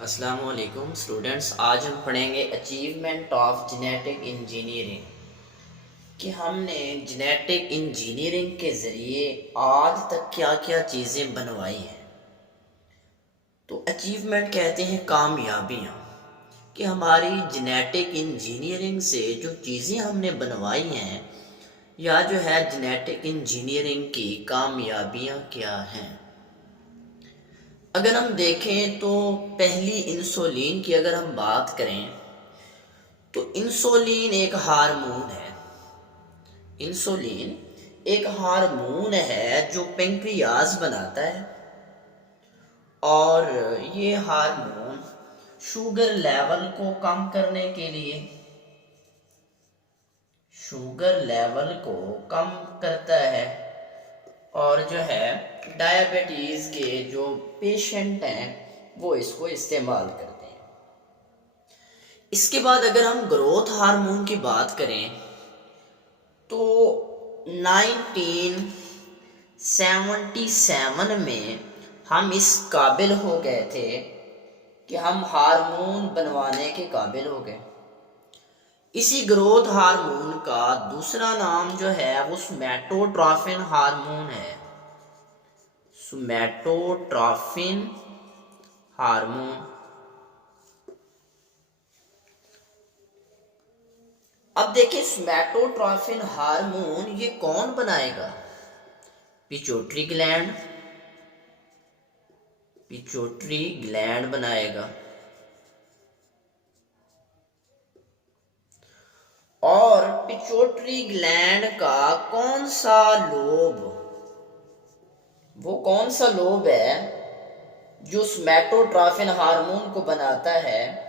अस्सलाम वालेकुम स्टूडेंट्स। आज हम पढ़ेंगे अचीवमेंट ऑफ जेनेटिक इंजीनियरिंग कि हमने जेनेटिक इंजीनियरिंग के ज़रिए आज तक क्या क्या चीज़ें बनवाई हैं। तो अचीवमेंट कहते हैं कामयाबियाँ, कि हमारी जेनेटिक इंजीनियरिंग से जो चीज़ें हमने बनवाई हैं या जो है जेनेटिक इंजीनियरिंग की कामयाबियाँ क्या हैं। अगर हम देखें तो पहली इंसुलिन की अगर हम बात करें तो इंसुलिन एक हार्मोन है। इंसुलिन एक हार्मोन है जो पेंक्रियाज बनाता है और ये हार्मोन शुगर लेवल को कम करने के लिए शुगर लेवल को कम करता है और जो है डायबिटीज़ के जो पेशेंट हैं वो इसको इस्तेमाल करते हैं। इसके बाद अगर हम ग्रोथ हार्मोन की बात करें तो 1977 में हम इस काबिल हो गए थे कि हम हार्मोन बनवाने के काबिल हो गए। इसी ग्रोथ हार्मोन का दूसरा नाम जो है वो सोमैटोट्रोफिन हार्मोन है। सोमैटोट्रोफिन हार्मोन। अब देखिए सोमैटोट्रोफिन हार्मोन ये कौन बनाएगा? पिट्यूटरी ग्लैंड बनाएगा। और पिट्यूटरी ग्लैंड का कौन सा लोब, वो कौन सा लोब है जो सोमैटोट्रोफिन हार्मोन को बनाता है?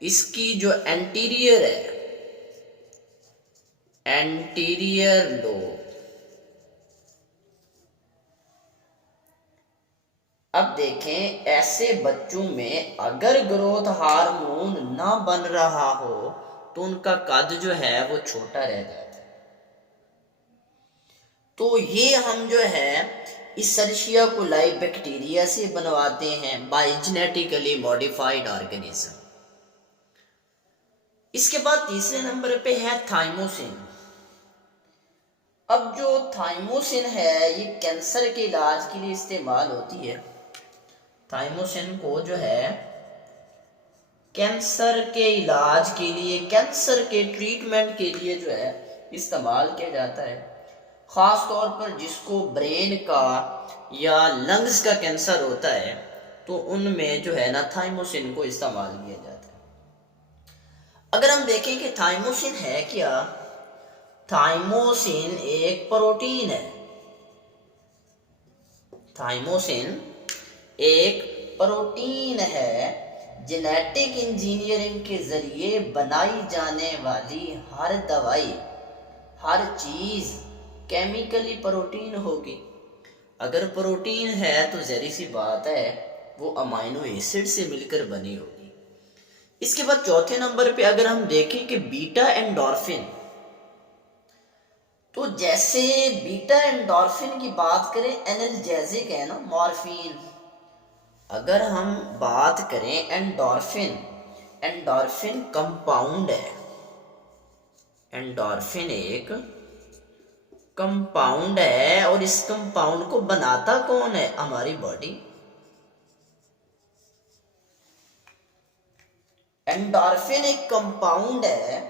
इसकी जो एंटीरियर है, एंटीरियर लोब। अब देखें ऐसे बच्चों में अगर ग्रोथ हार्मोन ना बन रहा हो तो उनका कद जो है वो छोटा रह जाता है। तो ये हम जो है इशर्शिया कोलाई बैक्टीरिया से बनवाते हैं बाय जेनेटिकली मॉडिफाइड ऑर्गेनिज्म। इसके बाद तीसरे नंबर पे है थाइमोसिन। अब जो थाइमोसिन है ये कैंसर के इलाज के लिए इस्तेमाल होती है। थाइमोसिन को जो है कैंसर के इलाज के लिए, कैंसर के ट्रीटमेंट के लिए जो है इस्तेमाल किया जाता है। ख़ास तौर पर जिसको ब्रेन का या लंग्स का कैंसर होता है तो उनमें जो है ना थाइमोसिन को इस्तेमाल किया जाता है। अगर हम देखें कि थाइमोसिन है क्या, थाइमोसिन एक प्रोटीन है। थाइमोसिन एक प्रोटीन है। जेनेटिक इंजीनियरिंग के ज़रिए बनाई जाने वाली हर दवाई, हर चीज़ केमिकली प्रोटीन होगी। अगर प्रोटीन है तो ज़री सी बात है वो अमाइनो एसिड से मिलकर बनी होगी। इसके बाद चौथे नंबर पे अगर हम देखें कि बीटा एंडोर्फिन, तो जैसे बीटा एंडोर्फिन की बात करें एनाल्जेसिक है ना, मॉर्फिन। अगर हम बात करें एंडोर्फिन, एंडोर्फिन कंपाउंड है। एंडोर्फिन एक कंपाउंड है और इस कंपाउंड को बनाता कौन है? हमारी बॉडी। एंडोर्फिन एक कंपाउंड है,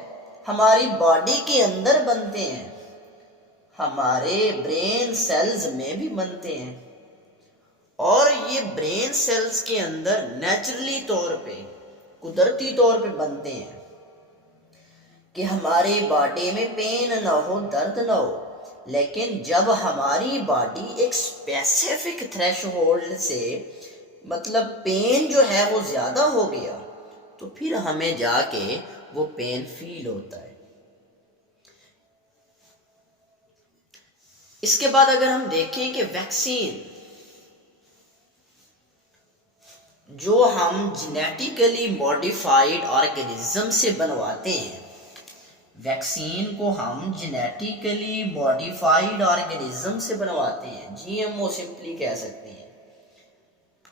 हमारी बॉडी के अंदर बनते हैं, हमारे ब्रेन सेल्स में भी बनते हैं। और ये ब्रेन सेल्स के अंदर नेचुरली तौर पे, कुदरती तौर पे बनते हैं कि हमारी बॉडी में पेन ना हो, दर्द ना हो। लेकिन जब हमारी बॉडी एक स्पेसिफिक थ्रेशहोल्ड से, मतलब पेन जो है वो ज़्यादा हो गया, तो फिर हमें जाके वो पेन फील होता है। इसके बाद अगर हम देखें कि वैक्सीन जो हम जेनेटिकली मॉडिफाइड ऑर्गेनिज्म से बनवाते हैं, वैक्सीन को हम जेनेटिकली मॉडिफाइड ऑर्गेनिज्म से बनवाते हैं, जीएमओ सिंपली कह सकते हैं।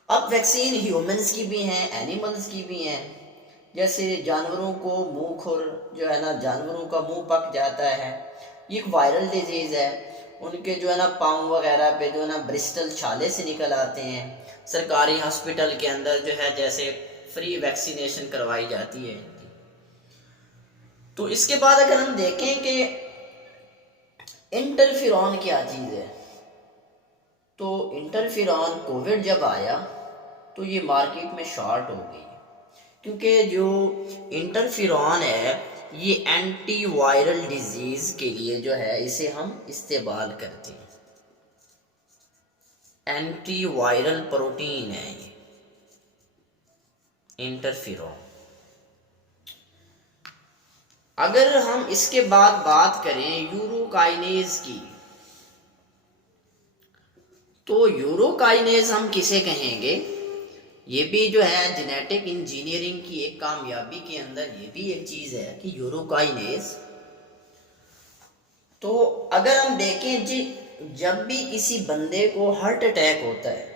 अब वैक्सीन ह्यूमंस की भी हैं, एनिमल्स की भी हैं। जैसे जानवरों को मुंह खुर जो है ना, जानवरों का मुंह पक जाता है, ये एक वायरल डिजीज़ है। उनके जो है ना पाँव वगैरह पे जो है ना ब्रिस्टल छाले से निकल आते हैं। सरकारी हॉस्पिटल के अंदर जो है जैसे फ्री वैक्सीनेशन करवाई जाती है। तो इसके बाद अगर हम देखें कि इंटरफेरॉन क्या चीज़ है, तो इंटरफेरॉन कोविड जब आया तो ये मार्केट में शॉर्ट हो गई, क्योंकि जो इंटरफेरॉन है ये एंटी वायरल डिजीज़ के लिए जो है इसे हम इस्तेमाल करते हैं। एंटी वायरल प्रोटीन है ये इंटरफेरॉन। अगर हम इसके बाद बात करें यूरोकाइनेज की, तो यूरोकाइनेज हम किसे कहेंगे, ये भी जो है जेनेटिक इंजीनियरिंग की एक कामयाबी के अंदर ये भी एक चीज़ है कि यूरोकाइनेज। तो अगर हम देखें जी, जब भी किसी बंदे को हार्ट अटैक होता है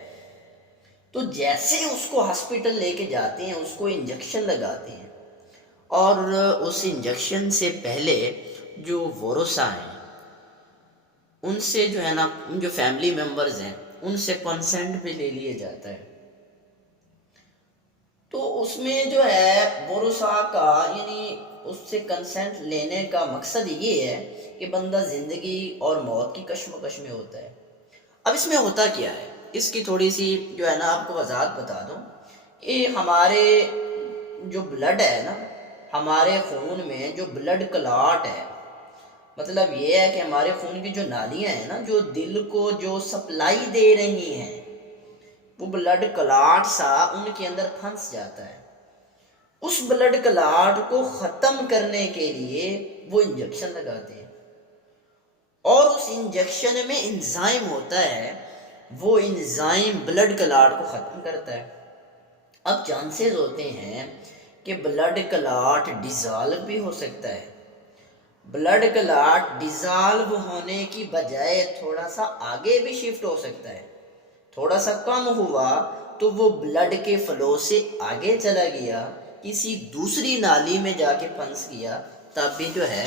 तो जैसे उसको हॉस्पिटल लेके जाते हैं, उसको इंजेक्शन लगाते हैं, और उस इंजेक्शन से पहले जो वोरोसा हैं उनसे जो है ना, उन जो फैमिली मेम्बर्स हैं उनसे कंसेंट भी ले लिया जाता है। तो उसमें जो है वोरोसा का यानी उससे कंसेंट लेने का मकसद ये है कि बंदा ज़िंदगी और मौत की कश्मकश में होता है। अब इसमें होता क्या है, इसकी थोड़ी सी जो है ना आपको वजाहत बता दूं। ये हमारे जो ब्लड है ना, हमारे खून में जो ब्लड क्लॉट है, मतलब ये है कि हमारे खून की जो नालियां हैं ना, जो दिल को जो सप्लाई दे रही हैं, वो ब्लड क्लॉट सा उनके अंदर फंस जाता है। उस ब्लड क्लॉट को ख़त्म करने के लिए वो इंजेक्शन लगाते हैं, और उस इंजेक्शन में इंजाइम होता है, वो इंजाइम ब्लड क्लॉट को ख़त्म करता है। अब चांसेस होते हैं कि ब्लड क्लॉट डिज़ॉल्व भी हो सकता है। ब्लड क्लॉट डिज़ॉल्व होने की बजाय थोड़ा सा आगे भी शिफ्ट हो सकता है। थोड़ा सा कम हुआ तो वो ब्लड के फ्लो से आगे चला गया, किसी दूसरी नाली में जाके फंस गया, तब भी जो है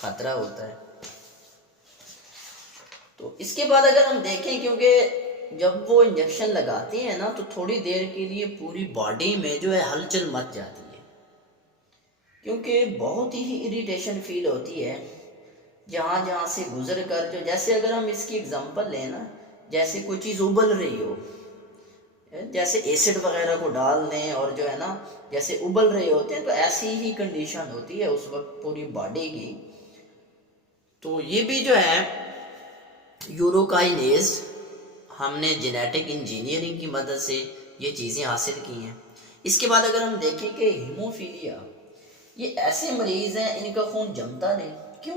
खतरा होता है। तो इसके बाद अगर हम देखें, क्योंकि जब वो इंजेक्शन लगाते हैं ना तो थोड़ी देर के लिए पूरी बॉडी में जो है हलचल मच जाती है, क्योंकि बहुत ही इरिटेशन फील होती है जहाँ जहाँ से गुजर कर। जो जैसे अगर हम इसकी एग्जांपल लें ना, जैसे कोई चीज़ उबल रही हो, जैसे एसिड वगैरह को डाल दें और जो है ना जैसे उबल रहे होते हैं, तो ऐसी ही कंडीशन होती है उस वक्त पूरी बॉडी की। तो ये भी जो है यूरोकाइनेज हमने जेनेटिक इंजीनियरिंग की मदद से ये चीज़ें हासिल की हैं। इसके बाद अगर हम देखें कि हीमोफीलिया, ये ऐसे मरीज़ हैं इनका खून जमता नहीं। क्यों?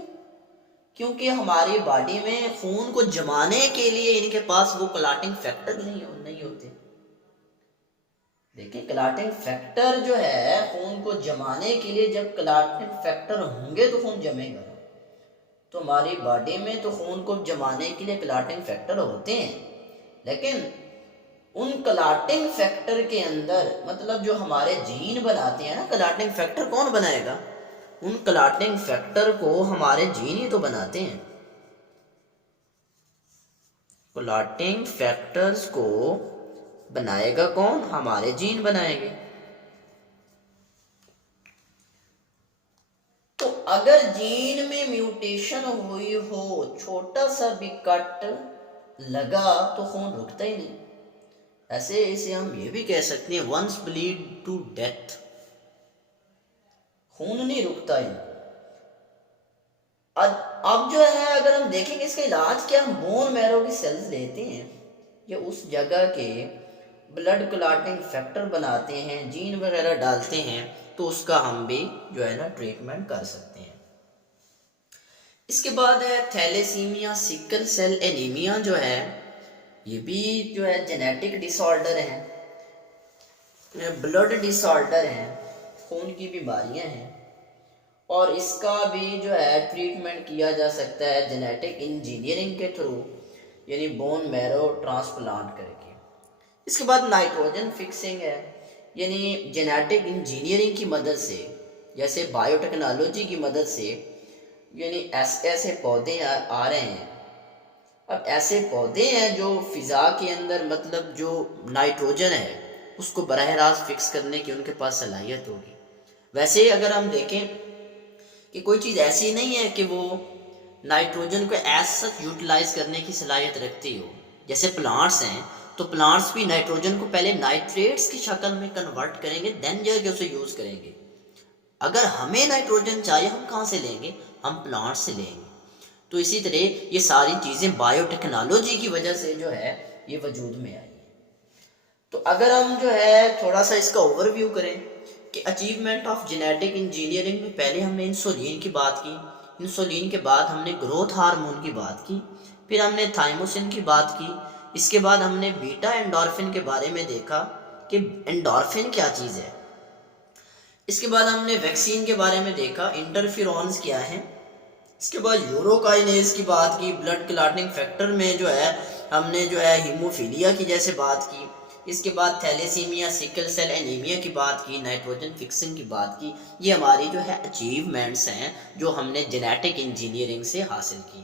क्योंकि हमारी बॉडी में खून को जमाने के लिए इनके पास वो क्लॉटिंग फैक्टर नहीं होते। देखिए, क्लॉटिंग फैक्टर जो है खून को जमाने के लिए, जब क्लॉटिंग फैक्टर होंगे तो खून जमेगा। तो हमारी बॉडी में तो खून को जमाने के लिए क्लॉटिंग फैक्टर होते हैं, लेकिन उन क्लॉटिंग फैक्टर के अंदर, मतलब जो हमारे जीन बनाते हैं ना, क्लॉटिंग फैक्टर कौन बनाएगा? उन क्लॉटिंग फैक्टर को हमारे जीन ही तो बनाते हैं। क्लॉटिंग फैक्टर्स को बनाएगा कौन? हमारे जीन बनाएंगे। तो अगर जीन में म्यूटेशन हुई हो, छोटा सा भी कट लगा तो खून रुकता ही नहीं। ऐसे इसे हम ये भी कह सकते हैं, वंस ब्लीड टू डेथ, खून नहीं रुकता है। अब जो है अगर हम देखेंगे इसका इलाज क्या, हम बोन मैरो की सेल्स लेते हैं या उस जगह के ब्लड क्लॉटिंग फैक्टर बनाते हैं, जीन वगैरह डालते हैं, तो उसका हम भी जो है ना ट्रीटमेंट कर सकते हैं। इसके बाद है थैलेसीमिया, सिकल सेल एनीमिया जो है, ये भी जो है जेनेटिक डिसऑर्डर हैं, ब्लड डिसऑर्डर हैं, खून की बीमारियां हैं, और इसका भी जो है ट्रीटमेंट किया जा सकता है जेनेटिक इंजीनियरिंग के थ्रू, यानी बोन मैरो ट्रांसप्लांट करके। इसके बाद नाइट्रोजन फिक्सिंग है, यानी जेनेटिक इंजीनियरिंग की मदद से, जैसे बायोटेक्नोलॉजी की मदद से, यानी ऐसे ऐसे पौधे आ रहे हैं। अब ऐसे पौधे हैं जो फिज़ा के अंदर मतलब जो नाइट्रोजन है उसको बराह रास्त फिक्स करने की उनके पास सलाहियत होगी। वैसे अगर हम देखें कि कोई चीज़ ऐसी नहीं है कि वो नाइट्रोजन को एज सच यूटिलाइज करने की सलाहियत रखती हो। जैसे प्लांट्स हैं, तो प्लांट्स भी नाइट्रोजन को पहले नाइट्रेट्स की शक्ल में कन्वर्ट करेंगे, देन जाके उसे यूज़ करेंगे। अगर हमें नाइट्रोजन चाहिए, हम कहाँ से लेंगे? हम प्लांट से लेंगे। तो इसी तरह ये सारी चीज़ें बायोटेक्नोलॉजी की वजह से जो है ये वजूद में आई। तो अगर हम जो है थोड़ा सा इसका ओवरव्यू करें कि अचीवमेंट ऑफ जेनेटिक इंजीनियरिंग में पहले हमने इंसुलिन की बात की, इंसुलिन के बाद हमने ग्रोथ हार्मोन की बात की, फिर हमने थाइमोसिन की बात की, इसके बाद हमने बीटा एंडोर्फिन के बारे में देखा कि एंडोर्फिन क्या चीज़ है, इसके बाद हमने वैक्सीन के बारे में देखा, इंटरफिरोन्स क्या है, इसके बाद यूरोकाइनेज की बात की, ब्लड क्लॉटिंग फैक्टर में जो है हमने जो है हीमोफीलिया की जैसे बात की, इसके बाद थैलेसीमिया, सिकल सेल एनीमिया की बात की, नाइट्रोजन फिक्सिंग की बात की। ये हमारी जो है अचीवमेंट्स हैं जो हमने जेनेटिक इंजीनियरिंग से हासिल की।